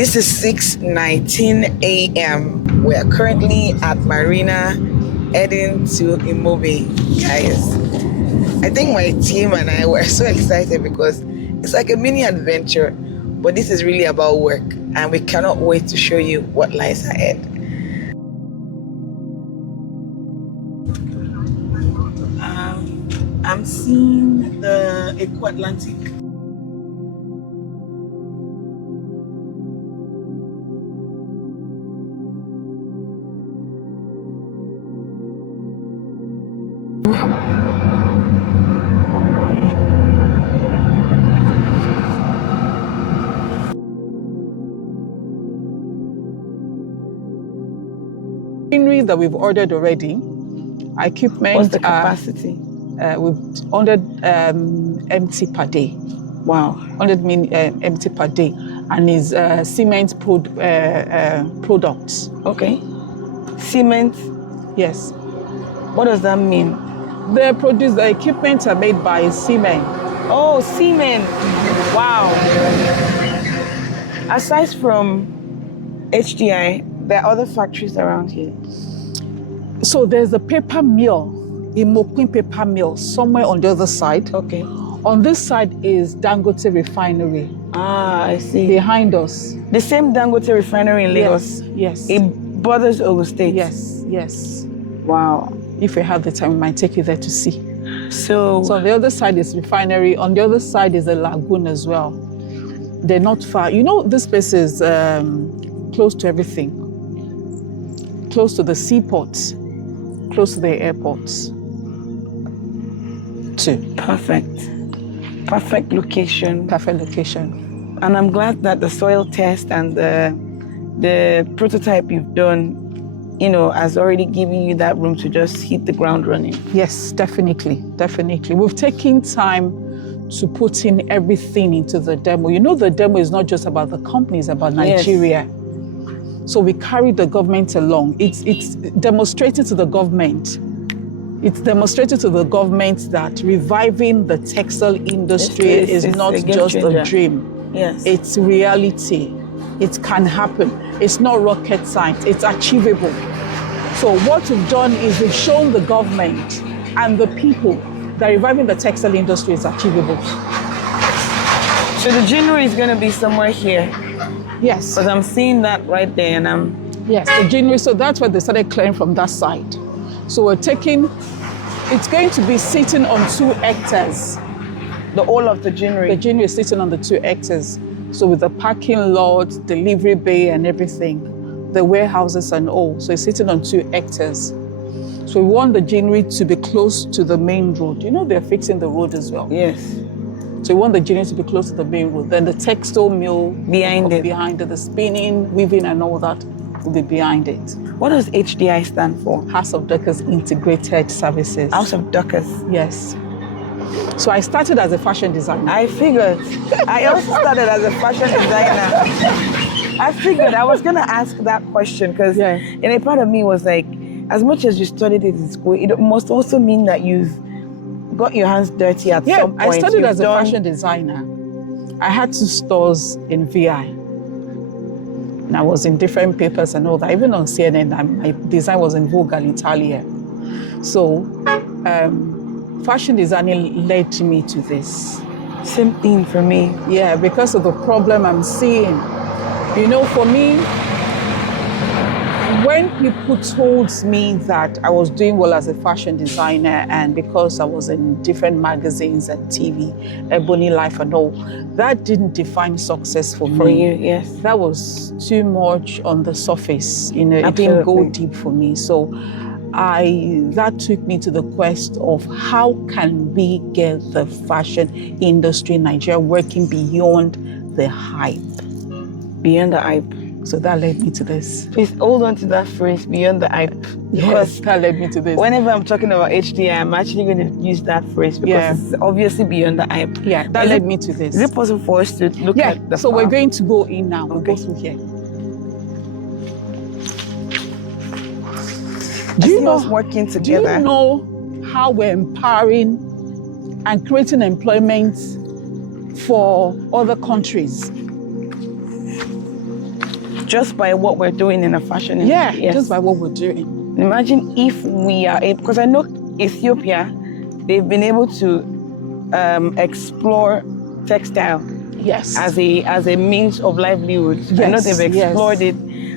This is 6:19 a.m. We are currently at Marina, heading to Imobi, guys. I think my team and I were so excited because it's like a mini adventure, but this is really about work, and we cannot wait to show you what lies ahead. I'm seeing the Eco Atlantic. Machinery that we've ordered already, equipment. What's the capacity? We've ordered empty per day. Wow. 100 empty per day, and is cement products. Okay. Cement? Yes. What does that mean? The equipment are made by cement. Oh, cement. Wow. Aside from HDI, there are other factories around here. So there's a paper mill, Imobi paper mill, somewhere on the other side. Okay. On this side is Dangote refinery. Ah, I see. Behind us. The same Dangote refinery in Lagos? Yes. It borders Ogun State? Yes, yes. Wow. If we have the time, we might take you there to see. So on the other side is refinery. On the other side is a lagoon as well. They're not far. You know, this place is close to everything. Close to the seaports, close to the airports too. Perfect. Perfect location. Perfect location. And I'm glad that the soil test and the prototype you've done, has already given you that room to just hit the ground running. Yes, definitely, definitely. We've taken time to put in everything into the demo. You know, the demo is not just about the company, it's about Nigeria. Yes. So we carry the government along. It's demonstrated to the government. It's demonstrated to the government that reviving the textile industry is not just a dream. Yes. It's reality. It can happen. It's not rocket science. It's achievable. So what we've done is we've shown the government and the people that reviving the textile industry is achievable. So the January is going to be somewhere here. Yes. Because I'm seeing that right there, and I'm... Yes, the January, so that's where they started clearing from that side. So we're taking, it's going to be sitting on 2 hectares. The whole of the January? The January is sitting on the 2 hectares. So with the parking lot, delivery bay and everything, the warehouses and all. So it's sitting on 2 hectares. So we want the January to be close to the main road. You know, they're fixing the road as well. Yes. So we want the January to be close to the main road. Then the textile mill behind it, the spinning, weaving and all that will be behind it. What does HDI stand for? House of Dockers Integrated Services. House of Dockers? Yes. So I started as a fashion designer. I figured. I also started as a fashion designer. I figured I was going to ask that question because in a part of me was like, as much as you studied it in school, it must also mean that you've got your hands dirty at some point. I started as a fashion designer. I had 2 stores in VI. And I was in different papers and all that. Even on CNN, my design was in Vogue Italia. So fashion designing led me to this. Same thing for me. Yeah, because of the problem I'm seeing. You know, for me, when people told me that I was doing well as a fashion designer and because I was in different magazines and TV, Ebony Life and all, that didn't define success for me. For you, yes. That was too much on the surface, it didn't go deep for me. So that took me to the quest of how can we get the fashion industry in Nigeria working beyond the hype. Beyond the hype. So that led me to this. Please hold on to that phrase, beyond the hype. Yes, that led me to this. Whenever I'm talking about HDI, I'm actually going to use that phrase because it's obviously beyond the hype. Yeah, that led me to this. Is it possible for us to look at the farm? We're going to go in now. We'll go through here. Do you know us working together? Do you know how we're empowering and creating employment for other countries? just by what we're doing in a fashion industry. Yeah, just by what we're doing. Imagine if we are able, because I know Ethiopia, they've been able to explore textile as a means of livelihood. Yes, I know they've explored it.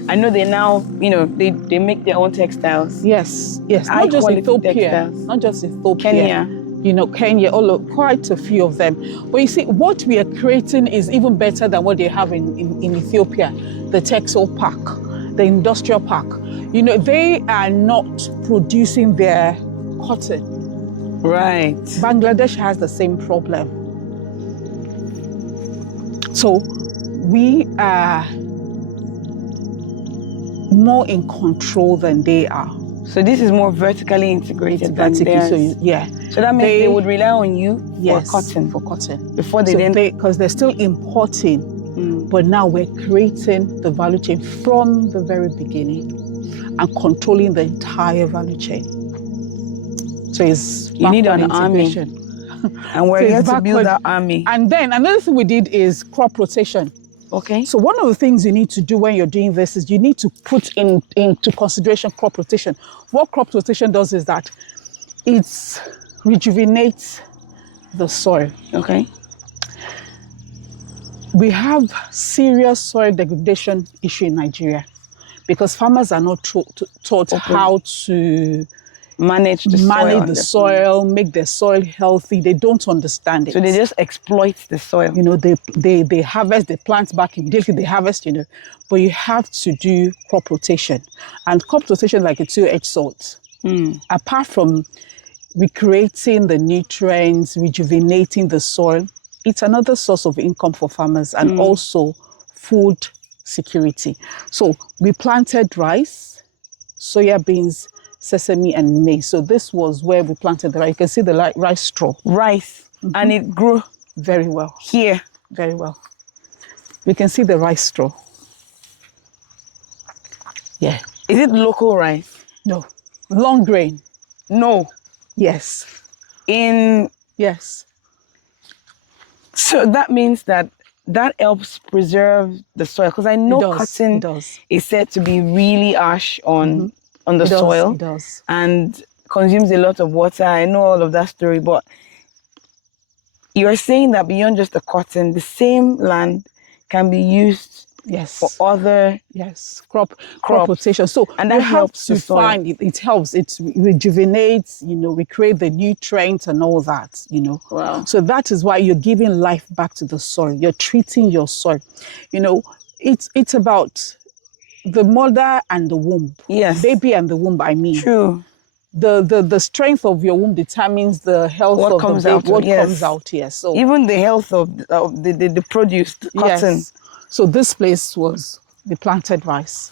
I know they now, they make their own textiles. Yes. Not just Ethiopia, textiles. not just Ethiopia. Kenya. Kenya, quite a few of them. But you see, what we are creating is even better than what they have in Ethiopia, the textile park, the industrial park. They are not producing their cotton. Right. Bangladesh has the same problem. So we are more in control than they are. So this is more vertically integrated than theirs. So that means they would rely on you for cotton. Before they because they're still importing, but now we're creating the value chain from the very beginning and controlling the entire value chain. So it's you need an army. And we're here to build that army. And then another thing we did is crop rotation. Okay. So one of the things you need to do when you're doing this is you need to put into consideration crop rotation. What crop rotation does is that it rejuvenates the soil. Okay. We have serious soil degradation issue in Nigeria because farmers are not taught how to manage the soil, make their soil healthy. They don't understand it. So they just exploit the soil. They harvest, they plant back immediately, they harvest, but you have to do crop rotation. And crop rotation like a two-edged sword. Apart from recreating the nutrients, rejuvenating the soil, it's another source of income for farmers and also food security. So we planted rice, soya beans, sesame and maize. So this was where we planted the rice. You can see the rice straw. Rice. And it grew very well. Here. Very well. We can see the rice straw. Yeah. Is it local rice? No. Long grain. No. Yes. Yes. So that means that helps preserve the soil. Because I know cotton is said to be really harsh on the soil. It does. And consumes a lot of water. I know all of that story, but you're saying that beyond just the cotton, the same land can be used for other crop rotation. So and that helps to find it helps. It rejuvenates, recreate the nutrients and all that, Wow. So that is why you're giving life back to the soil. You're treating your soil. It's about the mother and the womb. Yes. Baby and the womb, I mean. True. The strength of your womb determines the health of the baby. What comes out, yes. So even the health of the produce, the cotton. Yes. So this place was the planted rice.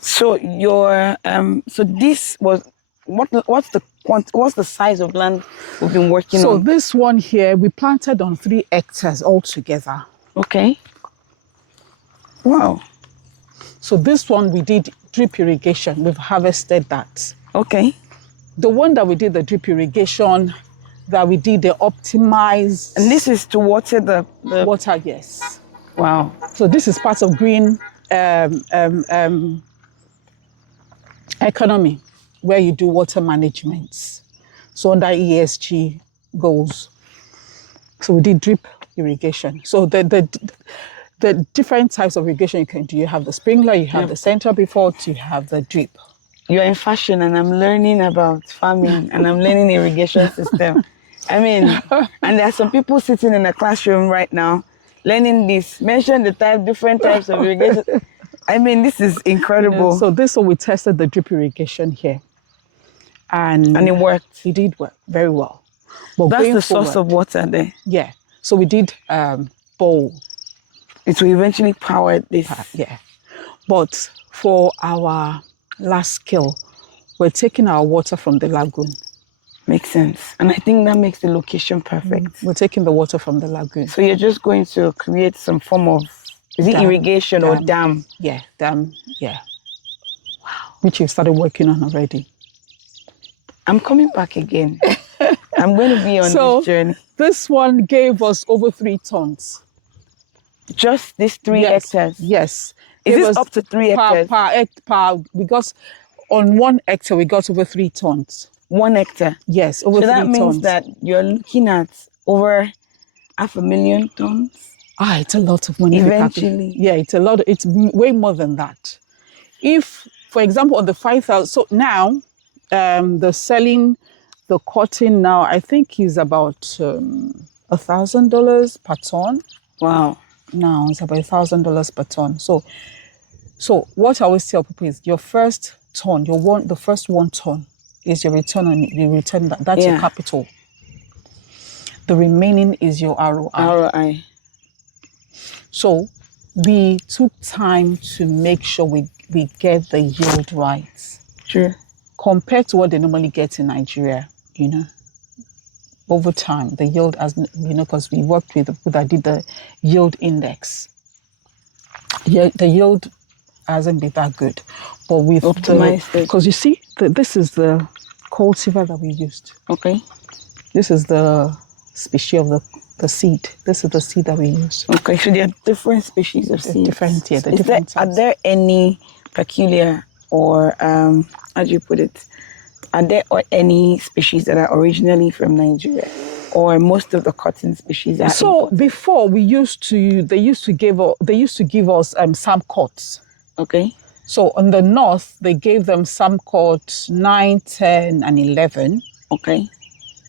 So so this was what's the size of land we've been working on? So this one here we planted on 3 hectares altogether. Okay. Wow. So this one we did drip irrigation. We've harvested that. Okay. The one that we did the drip irrigation, that we did the optimized. And this is to water the water, yes. Wow. So this is part of green economy, where you do water management. So under ESG goals. So we did drip irrigation. So the different types of irrigation you can do. You have the sprinkler, you have the central pivot, you have the drip. You're in fashion and I'm learning about farming and I'm learning irrigation system. I mean, and there are some people sitting in a classroom right now learning this. Mention the different types of irrigation. I mean, this is incredible. So this one we tested the drip irrigation here. And it worked. It did work very well. But that's the source of water there. Yeah. So we did bowl. It will eventually power this. Yeah. But for our last scale, we're taking our water from the lagoon. Makes sense. And I think that makes the location perfect. We're taking the water from the lagoon. So you're just going to create some form of, irrigation or dam? Yeah, dam, yeah. Wow. Which you've started working on already. I'm coming back again. I'm going to be on this journey. This one gave us over 3 tons. Just these 3 Yes, hectares? yes. Is It this was up to 3 hectares? because on 1 hectare we got over 3 tons. 1 hectare? Yes, over So 3 that means tons. that you're looking at over 500,000 tons? It's a lot of money. Eventually. Yeah, it's a lot. It's way more than that. If, for example, on the 5,000, so now the selling the cotton now, I think is about $1,000 per ton. Wow. Now it's about $1,000 per ton. So what I always tell people is your first ton, the first 1 ton is your return on it. You return that. That's your capital. The remaining is your ROI. ROI. So we took time to make sure we get the yield right. True. Compared to what they normally get in Nigeria, over time, the yield has, because we worked with people that did the yield index. Yeah, the yield hasn't been that good, but we've optimized it. Because you see, this is the cultivar that we used. Okay. This is the species of the seed. This is the seed that we use. Okay, so there are different species of seeds. Different, yeah. Are there any peculiar or, how do you put it? Are there any species that are originally from Nigeria? Or most of the cotton species are imported? Before they used to give us some cots. Okay. So on the north, they gave them some cots 9, 10, and 11. Okay.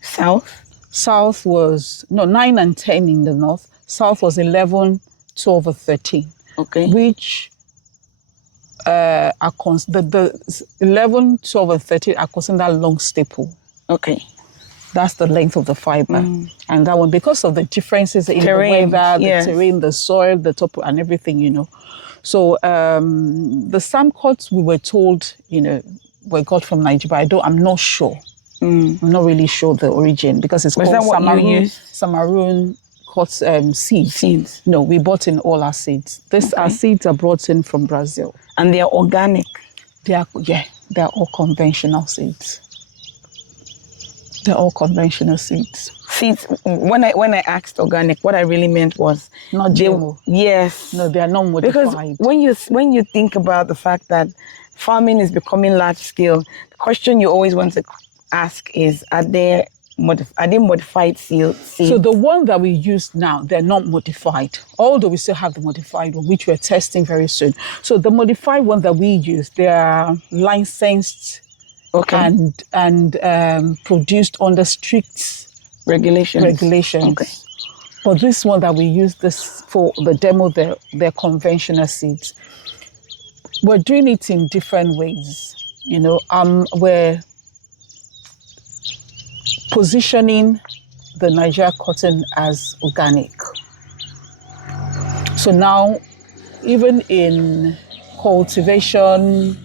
South was 9 and 10 in the north. South was 11, 12, or 13. Okay. Which are the 11, 12, and 13 are considered long staple. Okay. That's the length of the fiber. And that one, because of the differences in terrain, the weather, the terrain, the soil, the top, and everything, So the Sam cots we were told, were got from Nigeria. I'm not sure. I'm not really sure the origin because it's called Samaroon cot seeds. No, we bought in all our seeds. Our seeds are brought in from Brazil. And they are organic? They are all conventional seeds. They're all conventional seeds. Seeds. When I asked organic, what I really meant was not GMO. Yes. No, they are not modified. Because when you think about the fact that farming is becoming large scale, the question you always want to ask is: are they modified seeds? So the one that we use now, they're not modified. Although we still have the modified one, which we're testing very soon. So the modified one that we use, they are licensed. Okay. And produced under strict regulations. Okay. But this one that we use this for the demo, they're conventional seeds. We're doing it in different ways. We're positioning the Nigeria cotton as organic. So now, even in cultivation,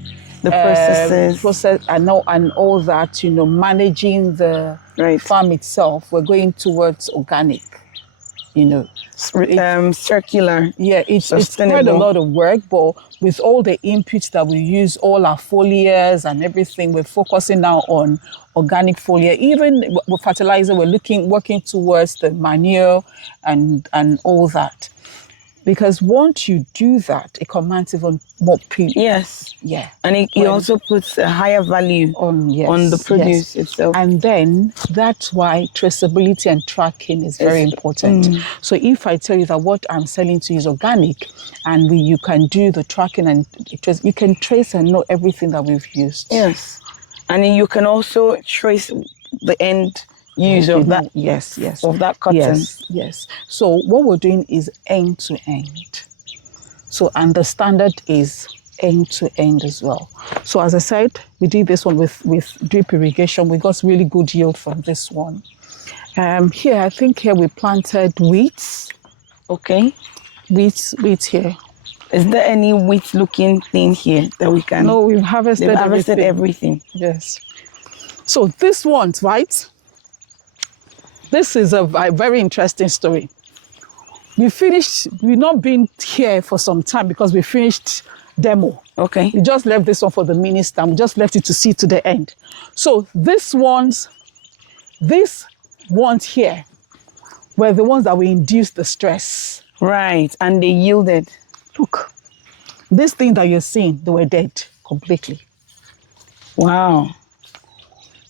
the process and all that, managing the farm itself, we're going towards organic, circular. Yeah, it's quite a lot of work, but with all the inputs that we use, all our foliars and everything, we're focusing now on organic foliar. Even with fertilizer, we're working towards the manure and all that. Because once you do that, it commands even more premium. Yes. Yeah. And it also puts a higher value on the produce itself. And then that's why traceability and tracking is very important. So if I tell you that what I'm selling to you is organic, and you can do the tracking and you can trace and know everything that we've used. Yes. And then you can also trace the end use of that. Yes. Of that cotton. Yes. So what we're doing is end to end. So, and the standard is end to end as well. So as I said, we did this one with drip irrigation. We got really good yield from this one. Here we planted wheat. Okay. Wheat here. Is there any wheat looking thing here that we can? No, we've harvested everything. Yes. So this one, right? This is a very interesting story. We've not been here for some time because we finished demo. Okay. We just left this one for the minister. We just left it to see to the end. So these ones here were the ones that we induced the stress. Right, and they yielded. Look, these things that you're seeing, they were dead completely. Wow.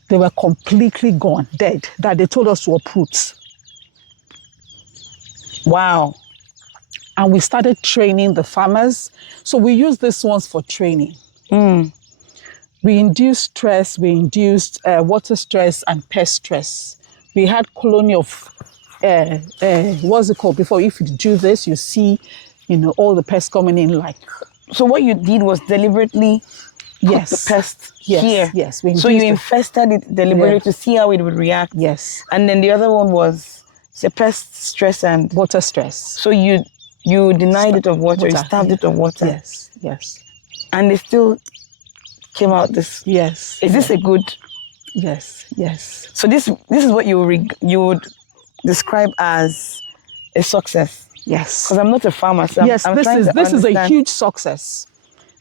They were completely gone, dead, that they told us to uproot. Wow. And we started training the farmers. So we use these ones for training. We induced stress, we induced water stress and pest stress. We had colony of, what's it called? Before, if you do this, you see, all the pests coming in like. So what you did was deliberately put the pest here. Yes. So you infested it deliberately to see how it would react. Yes. And then the other one was the pest stress and water stress. So you denied it of water, you starved it of water. Yes. And they still came out this. Yes. Is this a good? Yes. So this is what you would describe as a success. Yes. Because I'm not a farmer, so yes, I'm this is a huge success.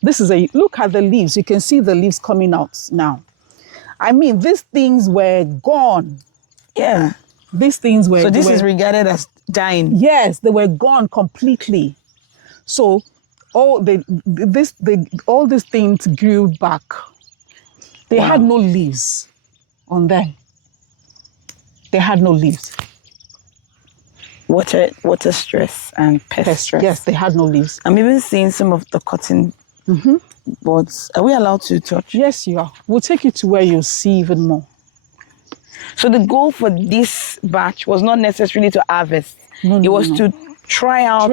Look at the leaves. You can see the leaves coming out now. I mean, these things were gone. Yeah. These things were. So this is regarded as dying. Yes, they were gone completely. So all these things grew back. They had no leaves on them. They had no leaves. Water stress and pest stress. Yes, they had no leaves. I'm even seeing some of the cotton buds. Are we allowed to touch? Yes, you are. We'll take you to where you'll see even more. So the goal for this batch was not necessarily to harvest. It was to try out.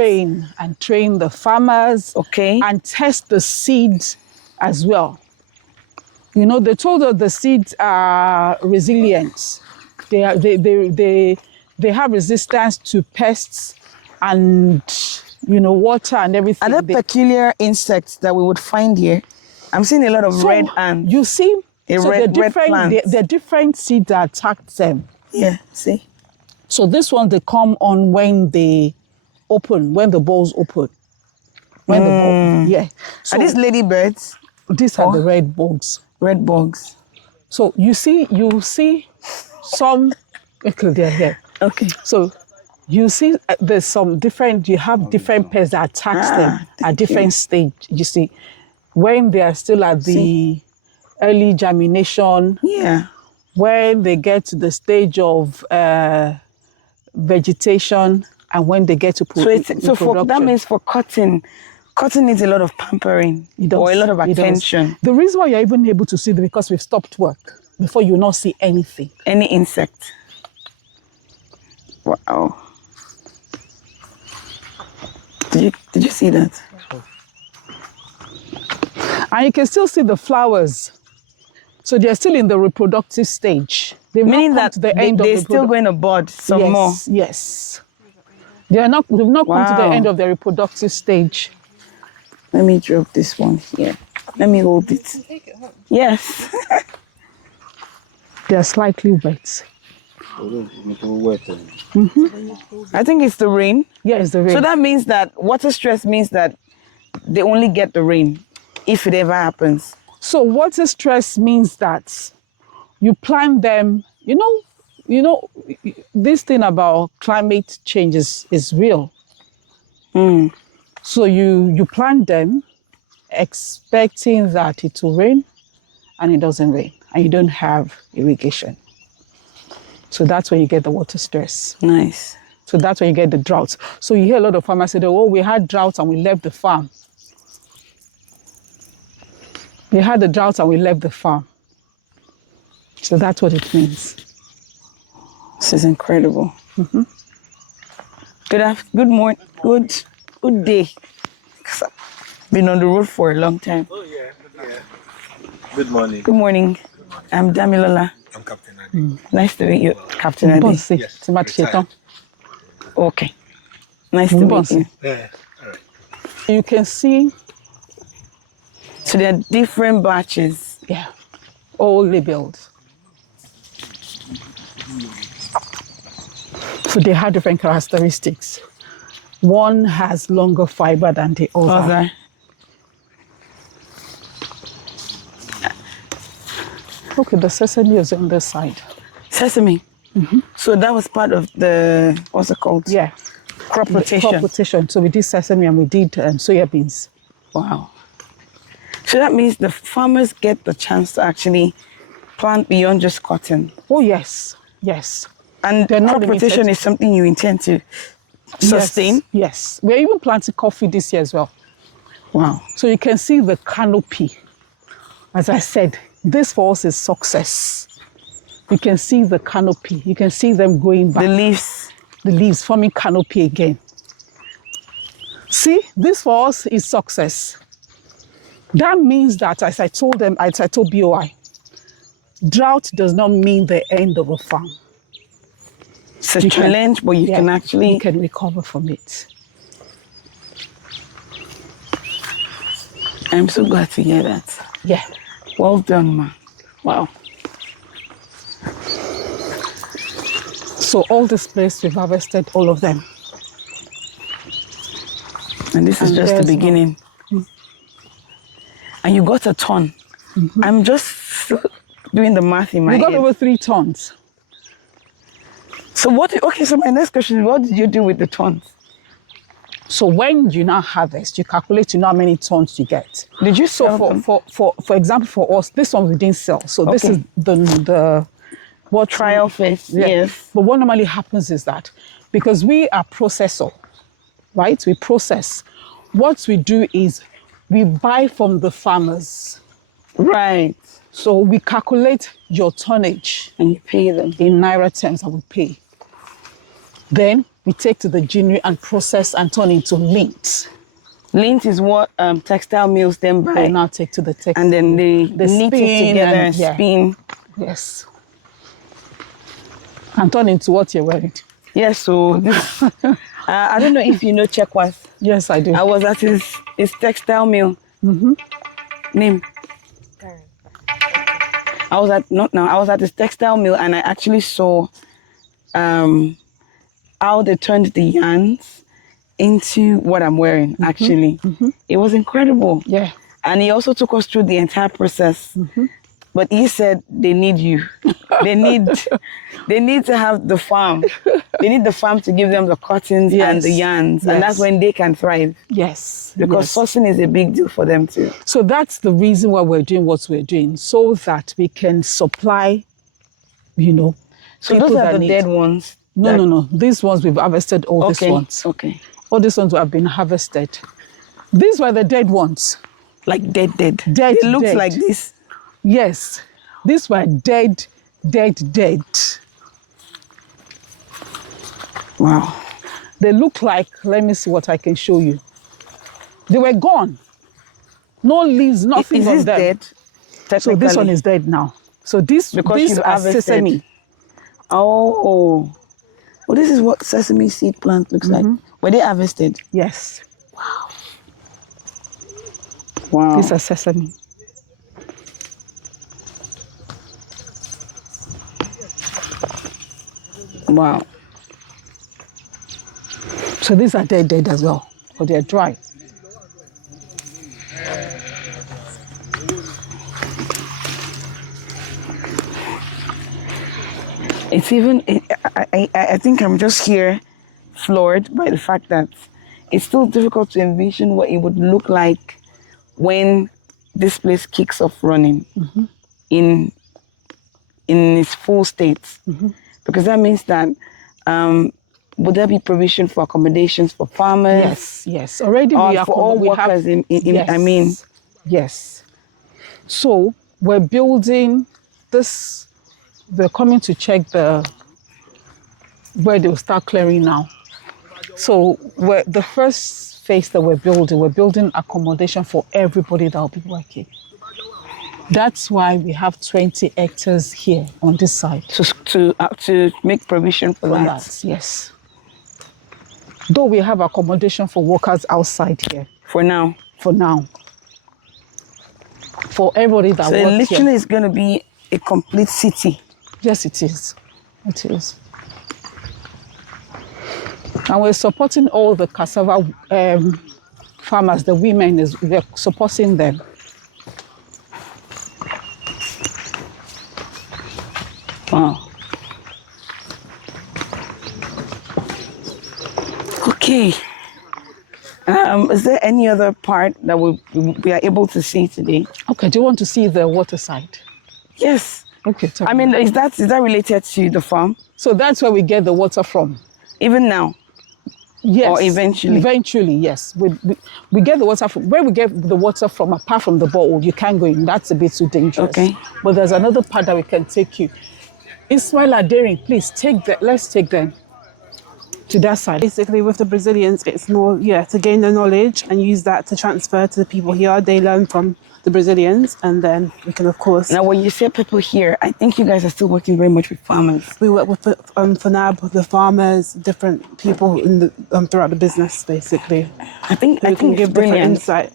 Train the farmers. Okay. And test the seeds as well. They told us the seeds are resilient. They have resistance to pests and water and everything. Are there peculiar insects that we would find here? I'm seeing a lot of red ants. You see, red plant. They're different seeds that attacked them. Yeah, see. So this one they come on when they open, when the balls open. When the ball, yeah. So are these ladybirds? These are the red bugs. Red bugs. So you see some. Okay, they're here. Okay. So you see there's some different. You have different pests that attacks them at different stage. You see, when they are still at the early germination. Yeah. When they get to the stage of vegetation and when they get to production. That means for cotton needs a lot of pampering or a lot of attention. The reason why you're even able to see them because we've stopped work. Before you not see anything. Any insect. Wow. Did you see that? And you can still see the flowers. So they're still in the reproductive stage. Meaning that they're still going to bud some more. Yes. They've not come to the end of the reproductive stage. Let me drop this one here. Let me hold it. Yes. They're slightly wet. I think it's the rain. Yeah, it's the rain. So that means that water stress means that they only get the rain if it ever happens. So water stress means that you plant them, this thing about climate changes is real. So you plant them expecting that it will rain and it doesn't rain and you don't have irrigation. So that's when you get the water stress. Nice. So that's when you get the drought. So you hear a lot of farmers say, we had drought and we left the farm. We had the drought and we left the farm. So that's what it means. This is incredible. Good morning. Good day. Been on the road for a long time. Oh yeah. Good morning. Good morning. I'm Damilola. I'm Captain Adi. Nice to meet you, Captain Adi. Yes, retired. Okay. Nice to meet you. Yeah. All right. You can see. So there are different batches. Yeah. All labeled. So they have different characteristics. One has longer fiber than the other. Okay, the sesame is on this side. Sesame? So that was part of the, what's it called? Yeah. Crop rotation. Crop rotation. So we did sesame and we did soya beans. Wow. So that means the farmers get the chance to actually plant beyond just cotton. Oh, yes. Yes. And They're not crop rotation limited. is something you intend to sustain? Yes. Yes. We're even planting coffee this year as well. Wow. So you can see the canopy. As I said, this for us is success. You can see the canopy. You can see them growing back. The leaves forming canopy again. See, this for us is success. That means that, as I told BOI, drought does not mean the end of a farm. It's a challenge, but you can recover from it. I'm so glad to hear that. Yeah. Well done, ma. Wow. So all this place, we've harvested all of them. And this is just the beginning. And you got a ton. I'm just doing the math in my head. We got over 3 tons. So so my next question is, what did you do with the tons? So when you now harvest, you calculate how many tons you get. Did you sell them? For example, for us, this one we didn't sell. So this is the what trial phase. Yeah. Yes. But what normally happens is that because we are processor, right? We process. What we do is we buy from the farmers. Right. So we calculate your tonnage. And you pay them. In Naira terms, I will pay. Then we take to the ginnery and process and turn into lint. Lint is what textile mills then buy. They now take to the textile. And then they knit it together and spin. Yes. And turn into what you're wearing. Yes, so this, I don't know if you know Chekwas. Yes, I do. I was at his textile mill. Name. I was at his textile mill and I actually saw how they turned the yarns into what I'm wearing, actually. It was incredible. Yeah. And he also took us through the entire process. But he said they need you. They need to have the farm. They need the farm to give them the cottons and the yarns. And that's when they can thrive. Yes. Because sourcing is a big deal for them too. So that's the reason why we're doing what we're doing, so that we can supply, So those are the dead ones? No. These ones we've harvested, all these ones. Okay. All these ones have been harvested. These were the dead ones. Like dead. Dead. It looks like this. Yes. These were dead. Wow. They look like, let me see what I can show you. They were gone. No leaves, nothing on them. Dead? So this one is dead now. So these are sesame. Oh. Well, this is what sesame seed plant looks like. Were they harvested? Yes. Wow. These are sesame. Wow. So these are dead as well, but they're dry. It's even, I think I'm just here floored by the fact that it's still difficult to envision what it would look like when this place kicks off running in its full state. Because that means that would there be provision for accommodations for farmers? Yes. Already for all workers. Yes. So we're building this. They're coming to check where they'll start clearing now. So the first phase that we're building accommodation for everybody that will be working. That's why we have 20 hectares here on this side. To make provision for that. Yes. Though we have accommodation for workers outside here. For now. For everybody that works here. So literally it's going to be a complete city. Yes, it is. It is. And we're supporting all the cassava farmers, the women, we're supporting them. Wow. Okay. Is there any other part that we are able to see today? Okay, do you want to see the water side? Yes. Okay. I mean, is that related to the farm? So that's where we get the water from. Even now? Yes. Or eventually? Eventually, yes. We get the water from, where we get the water from, apart from the bottle, you can't go in. That's a bit too dangerous. Okay. But there's another part that we can take you. Ismail Adering, please let's take them to that side. Basically, with the Brazilians, it's more, to gain the knowledge and use that to transfer to the people here. They learn from the Brazilians, and then we can, of course. Now, when you say people here, I think you guys are still working very much with farmers. We work with FNAB, the farmers, different people in the throughout the business, basically. I think can give it's brilliant insight.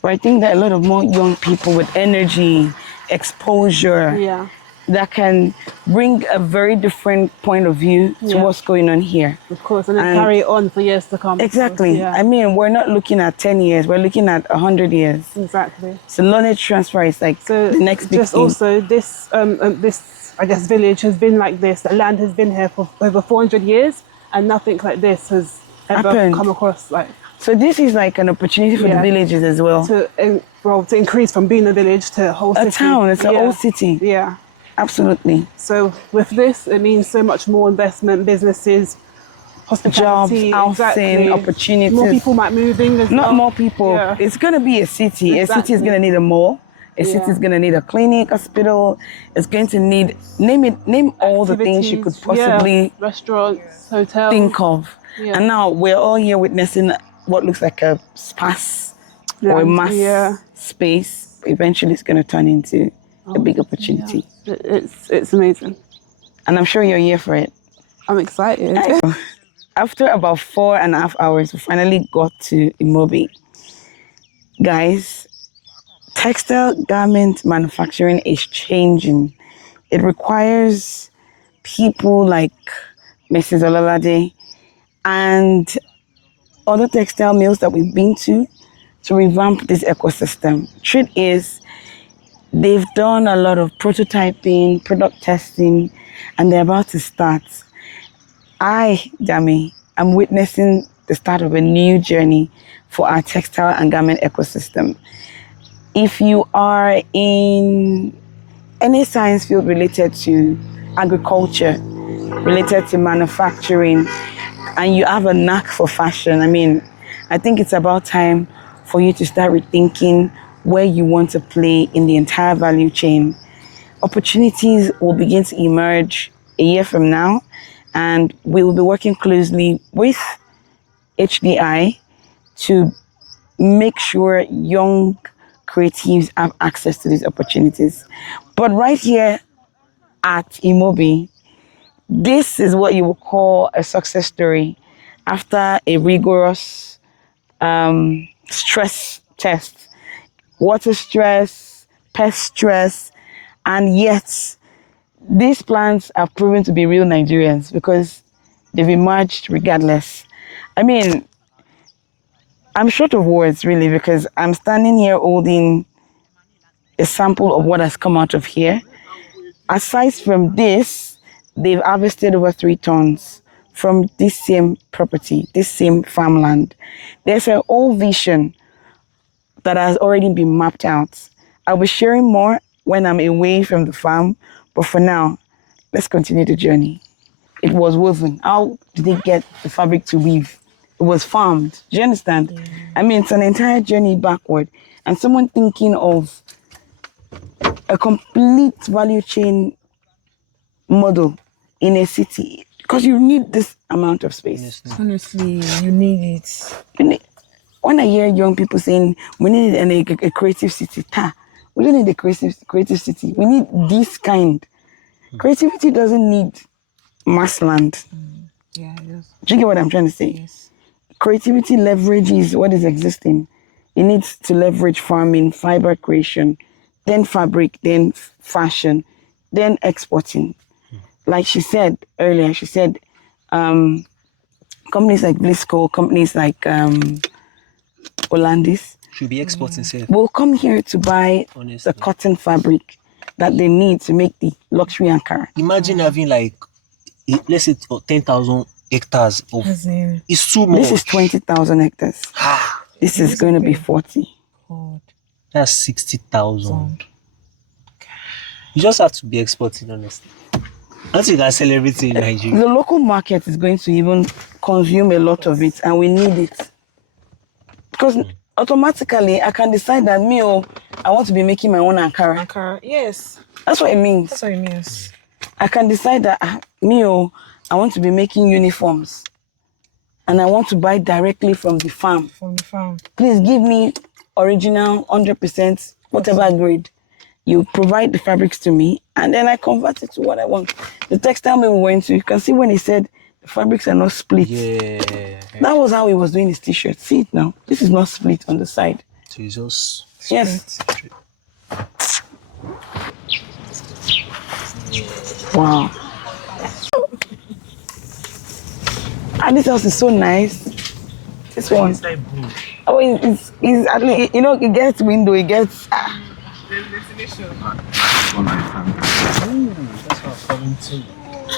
But I think that a lot of more young people with energy, exposure, that can bring a very different point of view to what's going on here. Of course, and then carry it on for years to come. Exactly. I mean, we're not looking at 10 years, we're looking at 100 years. Exactly. So knowledge transfer is like the next big just thing. Also, this, I guess, village has been like this. The land has been here for over 400 years, and nothing like this has ever come across. So this is like an opportunity for the villages as well. To increase from being a village to a whole city. A town, it's a whole city. Yeah. Absolutely. So with this, it means so much more investment, businesses, hospitality, jobs, housing, opportunities. More people might move in as well. Not more people. Yeah. It's going to be a city. Exactly. A city is going to need a mall. A city is going to need a clinic, hospital. It's going to need, name all the things you could possibly restaurants, hotels, think of. Yeah. And now we're all here witnessing what looks like a sparse or a mass space. Eventually it's going to turn into a big opportunity. Yeah. It's amazing. And I'm sure you're here for it. I'm excited. After about 4.5 hours, we finally got to Imobi. Guys, textile garment manufacturing is changing. It requires people like Mrs. Ololade and other textile mills that we've been to revamp this ecosystem. Truth is, they've done a lot of prototyping, product testing, and they're about to start. Dami, I'm witnessing the start of a new journey for our textile and garment ecosystem. If you are in any science field related to agriculture, related to manufacturing, and you have a knack for fashion, I think it's about time for you to start rethinking where you want to play in the entire value chain. Opportunities will begin to emerge a year from now, and we will be working closely with HDI to make sure young creatives have access to these opportunities. But right here at Imobi, this is what you would call a success story after a rigorous stress test. Water stress, pest stress, and yet these plants have proven to be real Nigerians because they've emerged regardless. I'm short of words really, because I'm standing here holding a sample of what has come out of here. Aside from this, they've harvested over 3 tons from this same property, this same farmland. There's a whole vision that has already been mapped out. I'll be sharing more when I'm away from the farm, but for now, let's continue the journey. It was woven. How did they get the fabric to weave? It was farmed. Do you understand? It's an entire journey backward. And someone thinking of a complete value chain model in a city, because you need this amount of space. Honestly, you need it. When I hear young people saying we need a creative city, we don't need a creative city. We need this kind. Creativity doesn't need mass land. Yeah, yes. Do you get what I'm trying to say? Yes. Creativity leverages what is existing. It needs to leverage farming, fiber creation, then fabric, then fashion, then exporting. Like she said earlier, companies like Blisco, companies like Olandis should be exporting safe. Will come here to buy the cotton fabric that they need to make the luxury Ankara. Imagine having let's say 10,000 hectares of. As in, It's too much. This is 20,000 hectares. This is going to be 40. God. That's 60,000. You just have to be exporting, honestly. Until you can sell everything in Nigeria. The local market is going to even consume a lot of it, and we need it. Because automatically, I can decide that I want to be making my own Ankara. Ankara. Yes. That's what it means. That's what it means. I can decide that I want to be making uniforms, and I want to buy directly from the farm. From the farm. Please give me original 100%, whatever grade. You provide the fabrics to me, and then I convert it to what I want. The textile mill we went to, you can see when he said the fabrics are not split. Yeah. That was how he was doing his t-shirt. See it now. This is not split on the side. So it's just. Yes. Wow. And this house is so nice. This one. Oh, it's at least, it gets window, it gets.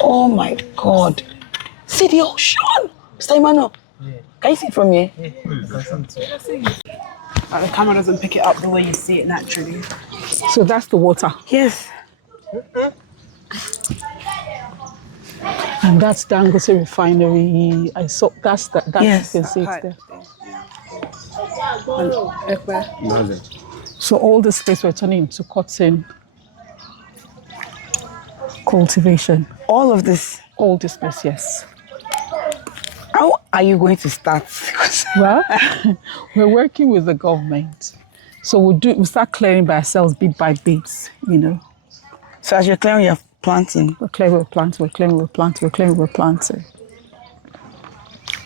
Oh my God. See the ocean. Mr. Emmanuel. Yeah. Can you see it from here? The camera doesn't pick it up the way you see it naturally. So that's the water. Yes. And that's Dangote refinery. I saw that's Yes. you can see it there. So all this place we're turning into cotton cultivation. All of this. All this place, yes. How are you going to start? Well, we're working with the government. So we'll start clearing by ourselves bit by bit, So as you're clearing, you're planting. We're clearing, we're planting.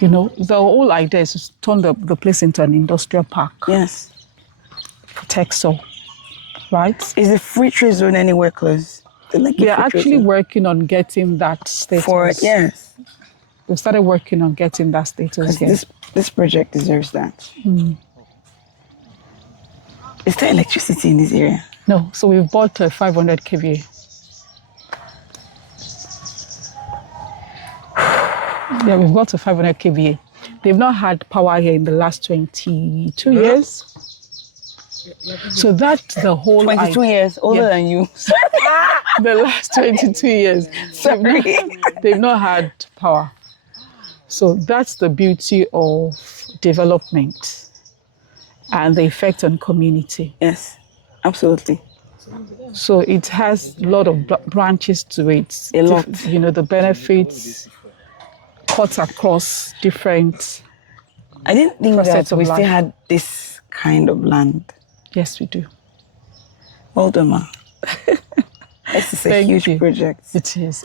The whole idea is to turn the place into an industrial park. Yes. For textile, right? Is the free trade zone anywhere close? We are actually working on getting that status. Yes. We started working on getting that status. This project deserves that. Is there electricity in this area? No, so we've bought a 500 kVA. Yeah, we've got a 500 kVA. They've not had power here in the last 22 years. So that's the whole 22 years, older than you. The last 22 years. Sorry. They've not had power. So that's the beauty of development and the effect on community. Yes, absolutely. So it has a lot of branches to it. A lot. The benefits cut across different. I didn't think that we still land. had this kind of land. Yes, we do. Well done, ma. This is a huge project. It is.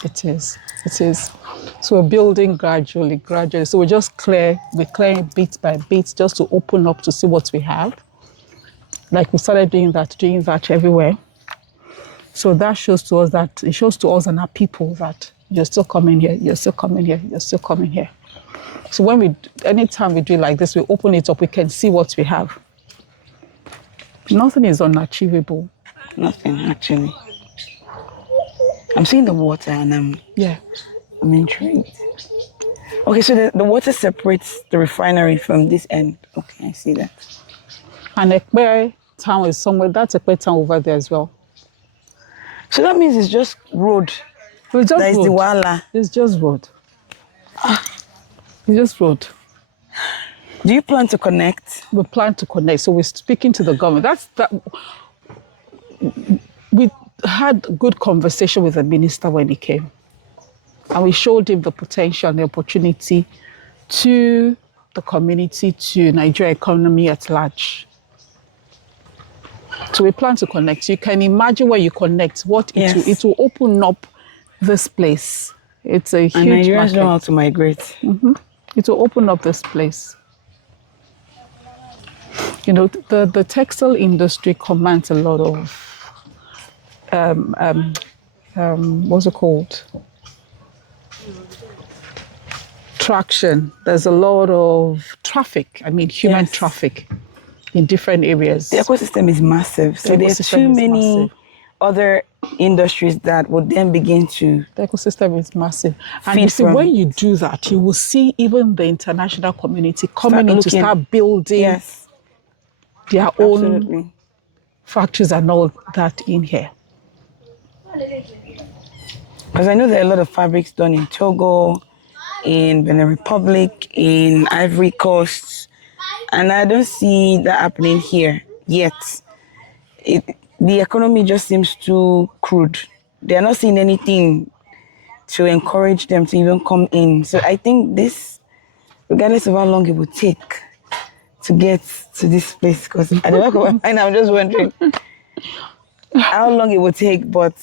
So we're building gradually. So we're clearing bit by bit just to open up to see what we have. Like we started doing that everywhere. So that shows to us and our people that you're still coming here, you're still coming here, you're still coming here. So anytime we do like this, we open it up, we can see what we have. Nothing is unachievable. Nothing, actually. I'm seeing the water and I'm intrigued. Okay, so the water separates the refinery from this end. Okay, I see that. And Ekpe town is somewhere, that's Ekpe town over there as well. So that means it's just road. It's just that is road. the Wala. It's just road. It's just road. Do you plan to connect? We plan to connect. So we're speaking to the government. We had good conversation with the minister when he came. And we showed him the potential and the opportunity to the community, to Nigeria economy at large. So we plan to connect. You can imagine where you connect, it will open up this place. It's a huge and Nigerians market. know how to migrate. Mm-hmm. It will open up this place. The textile industry commands a lot of what's it called? Traction. There's a lot of traffic. Human traffic in different areas. The ecosystem is massive. So there are too many other industries that would then begin to. The ecosystem is massive. And Feed you see, from when it. you do that, you will see even the international community coming in to looking. start building Yes, their own absolutely. factories and all that in here. Because I know there are a lot of fabrics done in Togo, in Benin Republic, in Ivory Coast, and I don't see that happening here yet. The economy just seems too crude. They're not seeing anything to encourage them to even come in. So I think this, regardless of how long it would take to get to this place, because at the back of my mind, I'm just wondering how long it would take, but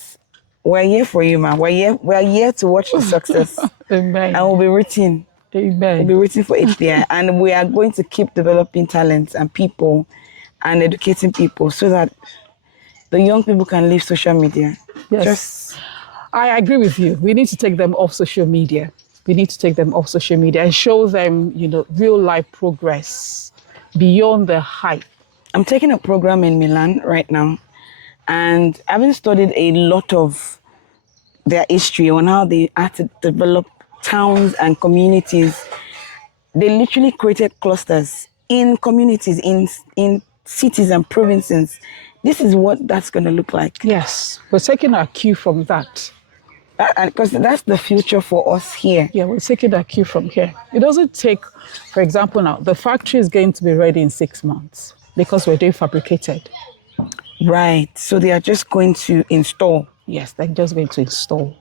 we're here for you, man. We're here to watch the success. Amen. And we'll be rooting. Amen. We'll be rooting for HDI. And we are going to keep developing talents and people and educating people so that the young people can leave social media. Yes. I agree with you. We need to take them off social media. We need to take them off social media and show them, real life progress beyond the hype. I'm taking a program in Milan right now, and having studied a lot of their history on how they had to develop towns and communities, they literally created clusters in communities, in cities and provinces. This is what that's going to look like. Yes, we're taking our cue from that. Because that's the future for us here. Yeah, we're taking our cue from here. It doesn't take, for example, now, the factory is going to be ready in 6 months because we're doing fabricated. Right, so they are just going to install. Yes, they're just going to install.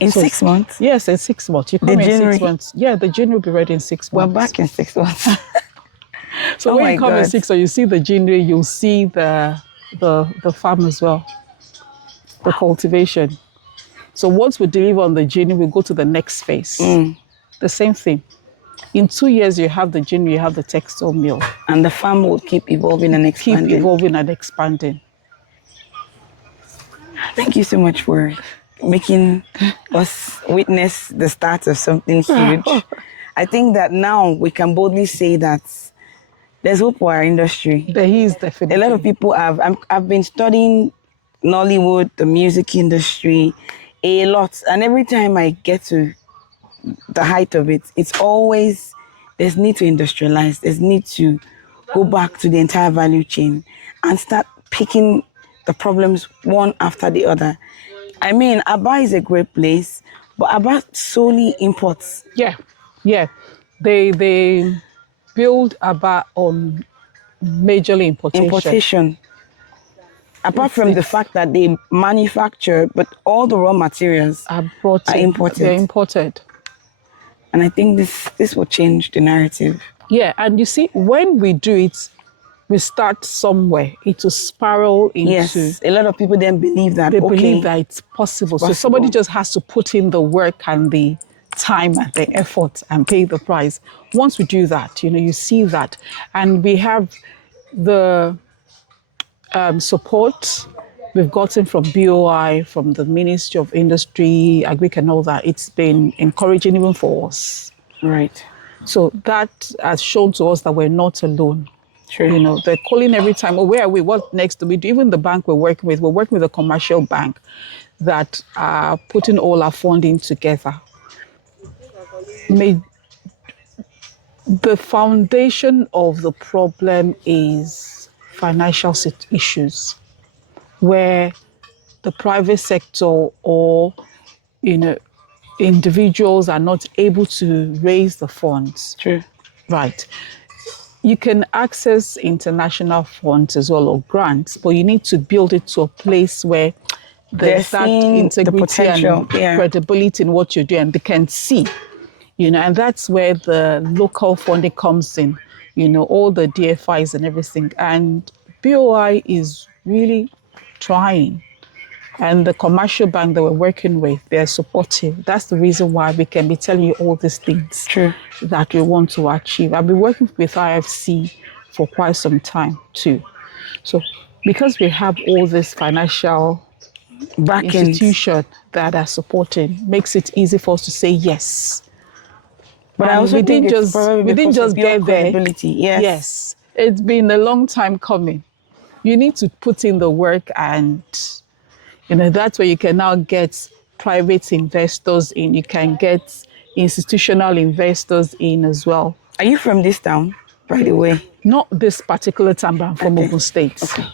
In 6 months? Yes, in 6 months. You come in 6 months. Yeah, the gin will be ready in 6 months. We're back in 6 months. So when you come in 6 months, you see the ginnery, you'll see the farm as well, the cultivation. So once we deliver on the ginnery, we go to the next phase. The same thing. In 2 years, you have the ginnery, you have the textile mill. And the farm will keep evolving and expanding. Keep evolving and expanding. Thank you so much for making us witness the start of something huge. I think that now we can boldly say that there's hope for our industry. There is definitely. A lot of people I've been studying Nollywood, the music industry, a lot. And every time I get to the height of it, it's always, there's need to industrialize. There's need to go back to the entire value chain and start picking the problems one after the other. I mean, Aba is a great place, but Aba solely imports. Yeah. They build Aba on majorly importation. Apart from the fact that they manufacture, but all the raw materials are imported. They're imported. And I think this will change the narrative. Yeah, and you see, when we do it, we start somewhere. It will spiral into... Yes, a lot of people then believe that, believe that it's possible. So somebody just has to put in the work and the time and the effort and pay the price. Once we do that, you see that. And we have the support we've gotten from BOI, from the Ministry of Industry, Agric and all that. It's been encouraging even for us. Right. So that has shown to us that we're not alone. True. They're calling every time, oh, where are we? What next do we do? Even the bank we're working with a commercial bank that are putting all our funding together. The foundation of the problem is financial issues, where the private sector or individuals are not able to raise the funds. True. Right. You can access international funds as well, or grants, but you need to build it to a place where there's that integrity and credibility in what you're doing. They can see, and that's where the local funding comes in, all the DFIs and everything. And BOI is really trying. And the commercial bank that we're working with, they're supportive. That's the reason why we can be telling you all these things that we want to achieve. I've been working with IFC for quite some time too. So because we have all this financial institution that are supporting, makes it easy for us to say yes. But I also think we didn't just get there. Yes. Yes. It's been a long time coming. you need to put in the work, and that's where you can now get private investors in. You can get institutional investors in as well. Are you from this town, by the way? Not this particular time, but I'm from Ogun State. Okay.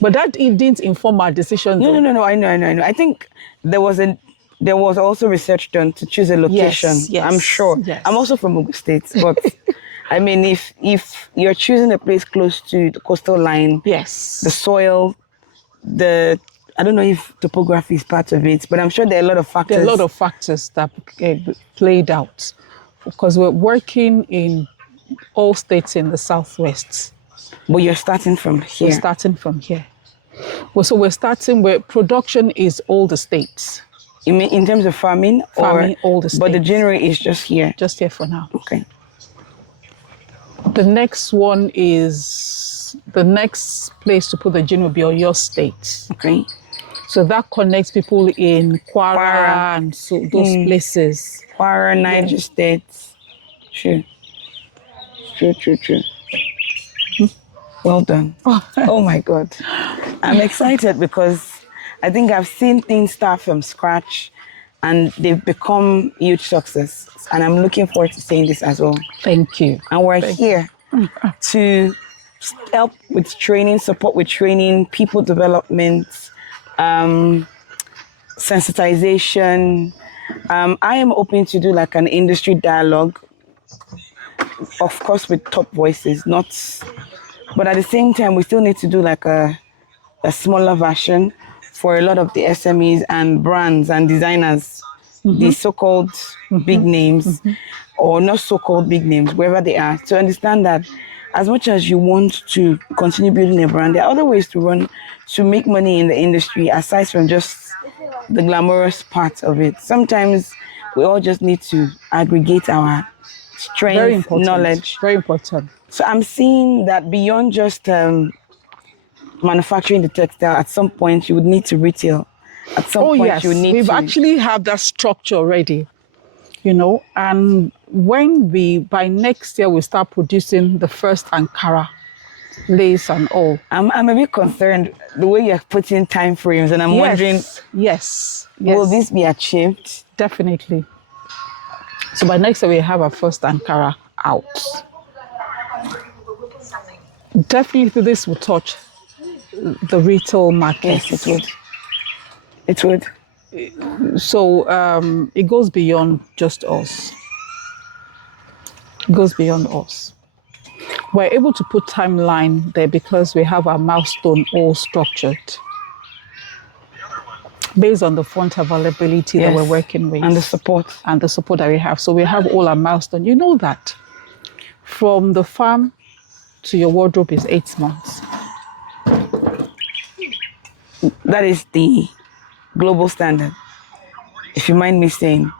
But that it didn't inform our decision. No. I know. I think there was also research done to choose a location. Yes, I'm sure. yes. I'm also from Ogun State, but I mean, if you're choosing a place close to the coastal line, Yes. the soil, I don't know if topography is part of it, but I'm sure there are a lot of factors. There are a lot of factors that played out, because we're working in all states in the Southwest. But you're starting from here. We're starting from here. Well, so we're starting where production is all the states. You mean in terms of farming? Farming, all the But the states. general is just here. Just here for now. Okay. The next one is the next place to put the gene will be Oyo State. Okay. So that connects people in Kwara Kwara. and so those places. Kwara, Niger State. True. Well done. Oh my God. I'm excited because I think I've seen things start from scratch and they've become huge success. And I'm looking forward to seeing this as well. Thank you. And we're here to help with training, support with training, people development, sensitization. I am open to do like an industry dialogue, of course with top voices, but at the same time, we still need to do like a smaller version for a lot of the SMEs and brands and designers, the so-called big names, or not so-called big names, wherever they are, to understand that as much as you want to continue building a brand, there are other ways to make money in the industry aside from just the glamorous part of it. Sometimes we all just need to aggregate our strength, Very important. knowledge. Very important. So I'm seeing that beyond just manufacturing the textile, at some point you would need to retail. At some point yes, you would need we've to... actually have that structure already, and when by next year we start producing the first Ankara lace and all. I'm a bit concerned the way you're putting time frames, and I'm wondering, Yes. will this be achieved? Definitely. So by next year we have our first Ankara out. Definitely this will touch the retail market. Yes, it would. It would. So it goes beyond just us. It goes beyond us. We're able to put timeline there because we have our milestone all structured based on the fund availability that we're working with. And the support. And the support that we have. So we have all our milestone. You know that from the farm to your wardrobe is 8 months. That is the global standard. If you mind me saying,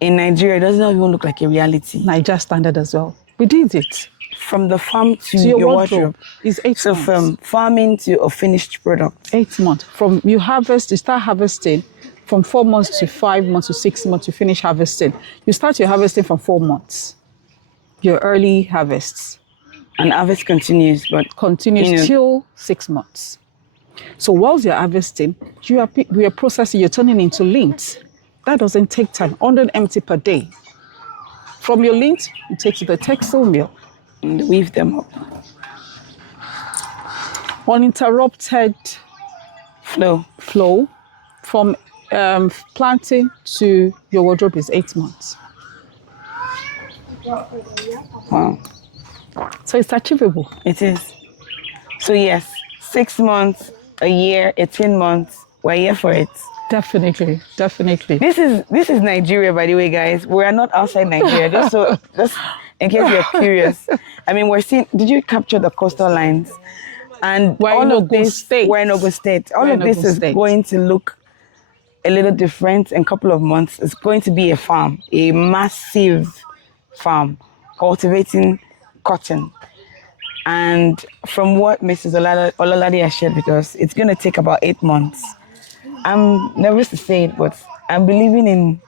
in Nigeria, it doesn't even look like a reality. Niger standard as well. We did it. From the farm to your your wardrobe wardrobe. is 8 So months. from farming to a finished product. 8 months. From you start harvesting from 4 months to 5 months to 6 months to finish harvesting. You start your harvesting from 4 months. Your early harvests. And harvest continues, but continues till 6 months. So whilst you're harvesting, we are processing, you're turning into lint. That doesn't take time, 100 MT per day. From your lint, you take to the textile mill. and weave them up. Uninterrupted flow from planting to your wardrobe is 8 months. Wow. So it's achievable. It is. So yes, 6 months, a year, 18 months, we're here for it. Definitely. This is Nigeria, by the way, guys. We are not outside Nigeria. Just in case you're curious. I mean, we're seeing. Did you capture the coastal lines? And We're in Ogun State. We're in Ogun State. All of this is going to look a little different in a couple of months. It's going to be a farm, a massive farm, cultivating cotton. And from what Mrs. Ololade has shared with us, it's going to take about 8 months. I'm nervous to say it, but I'm believing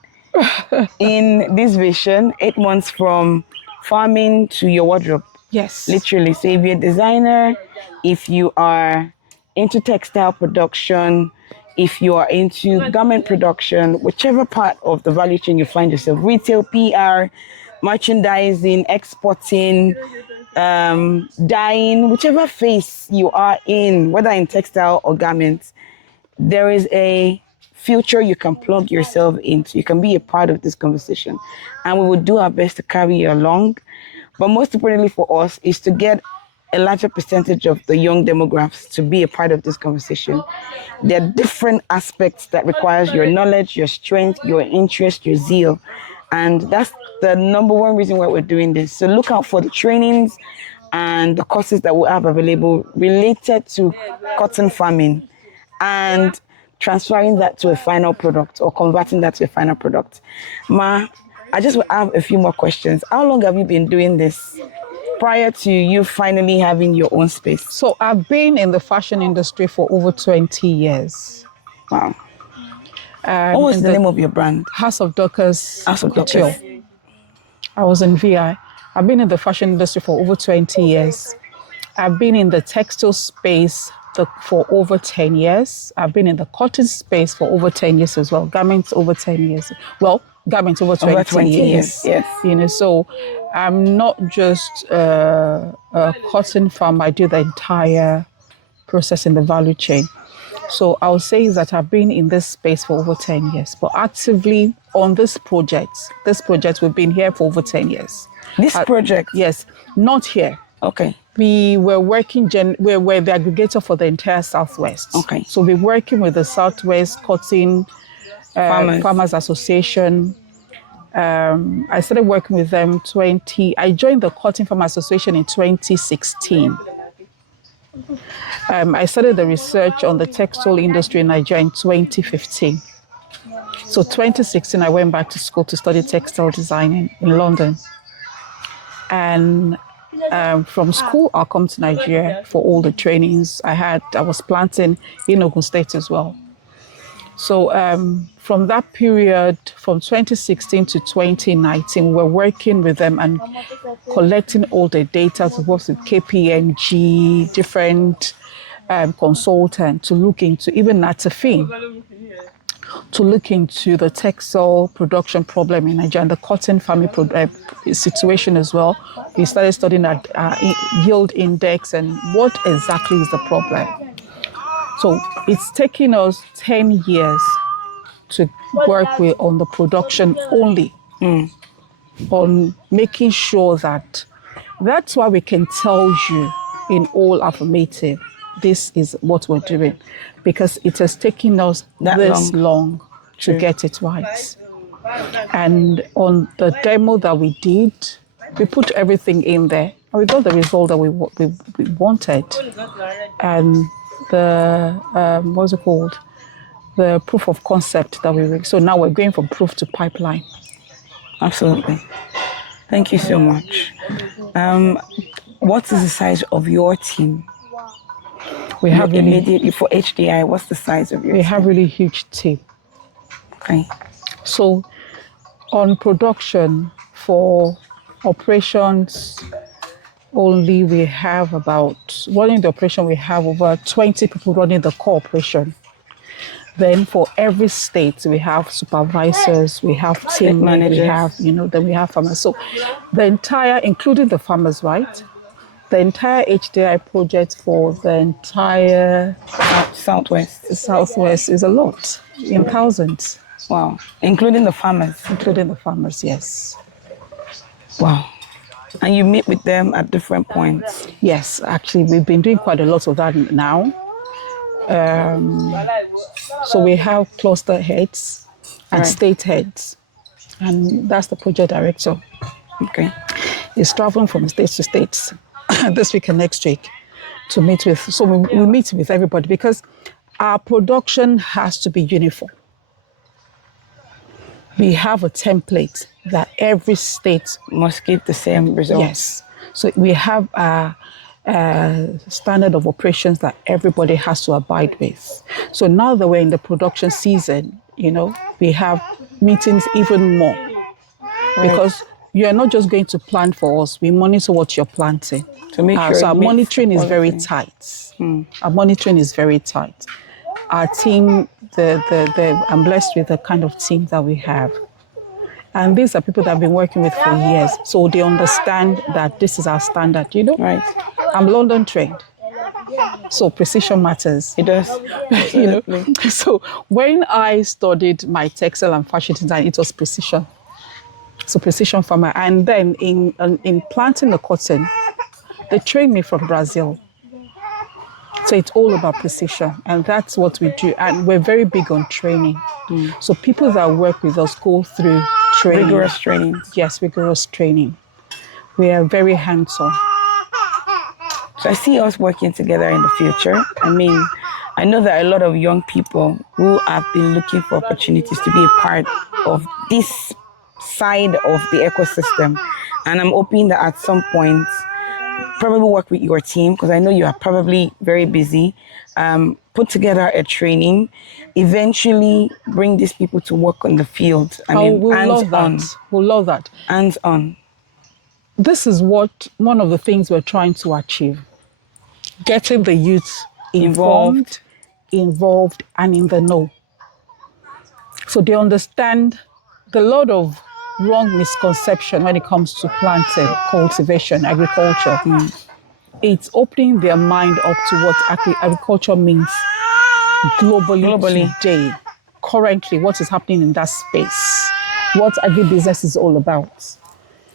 in this vision. 8 months from farming to your wardrobe, Yes. Literally. So if you're a designer, if you are into textile production, if you are into garment production, whichever part of the value chain you find yourself, retail, PR, merchandising, exporting, dyeing, whichever phase you are in, whether in textile or garments, there is a future you can plug yourself into. You can be a part of this conversation. And we will do our best to carry you along. But most importantly for us is to get a larger percentage of the young demographics to be a part of this conversation. There are different aspects that requires your knowledge, your strength, your interest, your zeal. And that's the number one reason why we're doing this. So look out for the trainings and the courses that we have available related to cotton farming and transferring that to a final product or converting that to a final product. Ma, I just have a few more questions. How long have you been doing this prior to you finally having your own space? So I've been in the fashion industry for over 20 years. Wow. What was the name of your brand? House of Dockers. House of Couture. Dockers. I was in VI. I've been in the fashion industry for over 20 years. I've been in the textile space for over 10 years. I've been in the cotton space for over 10 years as well. Garments over 10 years. Well, garments over 20 years. Yes. You know, so I'm not just a cotton farm. I do the entire process in the value chain. So I would say that I've been in this space for over 10 years, but actively on this project, we've been here for over 10 years. This project? Yes, not here. Okay. We were working, we're the aggregator for the entire Southwest. Okay. So we're working with the Southwest Cotton Farmers Association. I started working with them I joined the Cotton Farmers Association in 2016. I started the research on the textile industry in Nigeria in 2015. So 2016, I went back to school to study textile design in London. And from school, I'll come to Nigeria for all the trainings I was planting in Ogun State as well. So from that period, from 2016 to 2019, we were working with them and collecting all the data to work with KPMG, different consultants to look into, even Natafin, to look into the textile production problem in Nigeria and the cotton farming situation as well. We started studying at yield index and what exactly is the problem. So it's taken us 10 years to work on the production only, on making sure that's why we can tell you in all affirmative, this is what we're doing, because it has taken us this long to get it right. And on the demo that we did, we put everything in there and we got the result that we wanted. And the what's it called? The proof of concept that we make. So now we're going from proof to pipeline. Absolutely. Thank you so much. What is the size of your team? We have immediately for HDI. What's the size of your team? We have really huge team. Okay. So on production for operations only, we have running the operation, we have over 20 people running the core operation. Then for every state, we have supervisors, we have team managers, then we have farmers. So the entire, including the farmers, right? The entire HDI project for the entire Southwest is a lot, in thousands. Wow. Including the farmers? Including the farmers, yes. Wow. And you meet with them at different points? Yes, actually, we've been doing quite a lot of that now. So we have cluster heads and state heads, and that's the project director. Okay. He's traveling from state to state this week and next week to meet with. So we meet with everybody because our production has to be uniform. We have a template that every state must give the same results. Yes. So we have a standard of operations that everybody has to abide with. So now that we're in the production season, we have meetings even more because you are not just going to plant for us. We monitor what you're planting. To make sure So it our meets monitoring is very quality. tight. Our monitoring is very tight. Our team, I'm blessed with the kind of team that we have. And these are people that I've been working with for years. So they understand that this is our standard, you know? Right. I'm London trained. So precision matters. It does. You know? Absolutely. So when I studied my textile and fashion design, it was precision. So precision farmer. And then in planting the cotton, they trained me from Brazil. So it's all about precision, and that's what we do. And we're very big on training. So people that work with us go through training. Rigorous training. Yes, rigorous training. We are very hands-on. So I see us working together in the future. I mean, I know that a lot of young people who have been looking for opportunities to be a part of this side of the ecosystem. And I'm hoping that at some point, probably work with your team, because I know you are probably very busy, put together a training, eventually bring these people to work on the field. We'll love that. We'll love that. Hands-on. This is one of the things we're trying to achieve. Getting the youth involved, and in the know. So they understand the lot of wrong misconception when it comes to planting, cultivation, agriculture. It's opening their mind up to what agriculture means globally today. Currently, what is happening in that space, what agribusiness is all about.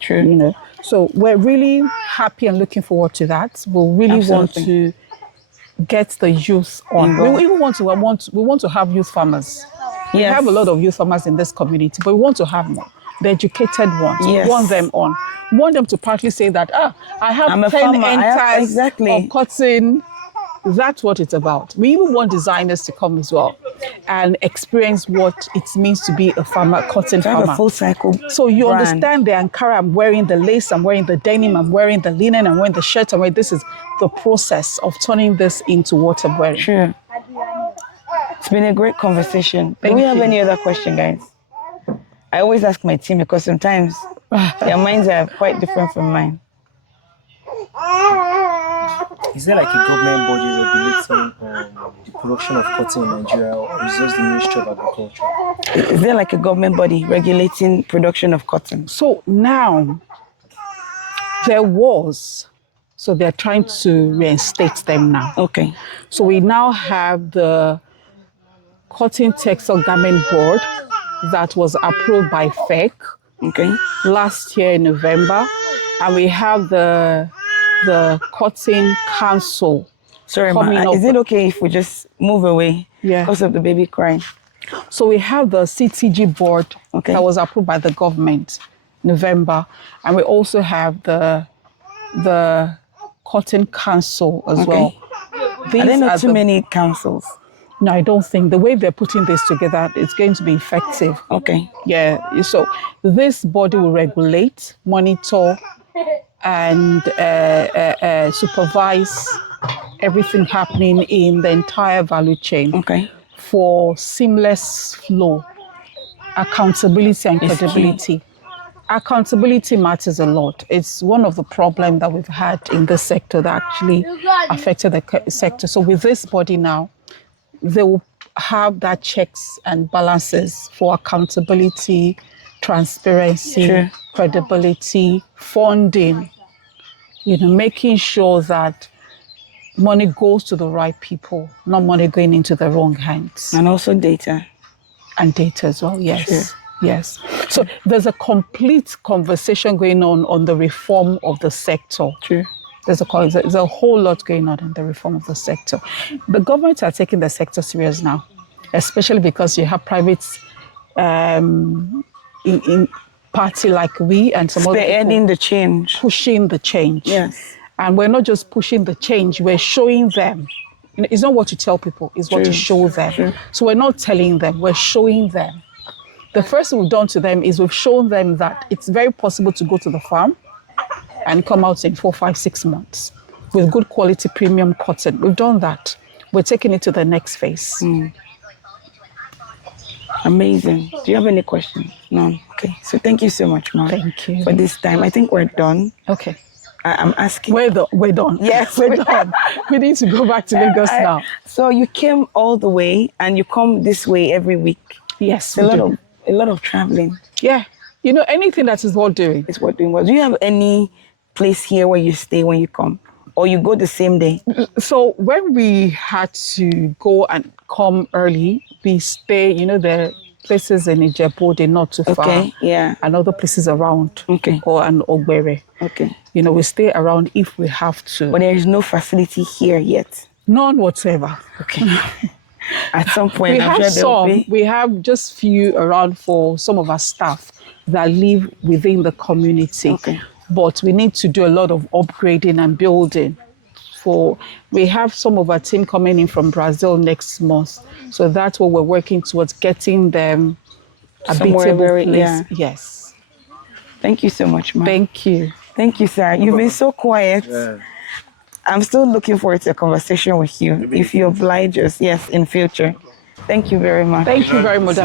True. You know, so we're really happy and looking forward to that. We'll really want to get the youth on. We even want to have youth farmers. We have a lot of youth farmers in this community, but we want to have more. The educated ones. Yes. We want them on. We want them to partly say that, I have I'm a 10 farmer. hectares of cotton. That's what it's about. We even want designers to come as well and experience what it means to be a farmer, cotton farmer. A full cycle. So you brand. understand the Ankara, I'm wearing the lace, I'm wearing the denim, I'm wearing the linen, I'm wearing the shirt, I'm wearing this is the process of turning this into what I'm wearing. Sure. It's been a great conversation. Do we have any other question, guys? I always ask my team because sometimes their minds are quite different from mine. Is there like a government body regulating the production of cotton in Nigeria, or is this the Ministry of Agriculture? Is there like a government body regulating production of cotton? So now, there was, so they're trying to reinstate them now. Okay. So we now have the Cotton Textile Garment Board that was approved by FEC last year in November. And we have the Cotton Council. Sorry, ma, is it okay if we just move away because of the baby crying? So we have the CTG board that was approved by the government November. And we also have the Cotton Council as well. Are there not too many councils? No, I don't think. The way they're putting this together, it's going to be effective. Okay. Yeah. So this body will regulate, monitor, and supervise everything happening in the entire value chain for seamless flow, accountability and credibility. Accountability matters a lot. It's one of the problems that we've had in this sector that actually affected the sector. So with this body now, they will have that checks and balances for accountability, transparency, credibility, funding, making sure that money goes to the right people, not money going into the wrong hands. And also data. And data as well, yes. Yes. So there's a complete conversation going on the reform of the sector. There's a whole lot going on in the reform of the sector. The government are taking the sector serious now, especially because you have private in party like we and some other people pushing the change. Yes. And we're not just pushing the change, we're showing them. It's not what you tell people, it's what you show them. So we're not telling them, we're showing them. The first thing we've done to them is we've shown them that it's very possible to go to the farm and come out in 4, 5, 6 months with good quality premium cotton. We've done that. We're taking it to the next phase. Amazing. Do you have any questions? No. Okay. So thank you so much, ma'am. Thank you. For this time. I think we're done. Okay. I'm asking. We're done. Yes, we're done. We need to go back to Lagos now. So you came all the way and you come this way every week. Yes, A lot of traveling. Yeah. You know, anything that is worth doing. It's worth doing. Do you have any place here where you stay when you come? Or you go the same day? So when we had to go and come early, we stay, you know, the places in Ijebu, they're not too far. Okay, yeah. And other places around. Okay. Or an Ogbere. Okay. You know, we stay around if we have to. But there is no facility here yet? None whatsoever. Okay. At some point, we have just few around for some of our staff that live within the community. Okay. But we need to do a lot of upgrading and building. We have some of our team coming in from Brazil next month. So that's what we're working towards, getting them a habitable place. Yeah. Yes. Thank you so much, ma'am. Thank you. Thank you, sir. You've been so quiet. Yeah. I'm still looking forward to a conversation with you. If you oblige us, yes, in future. Thank you very much. Thank you very much.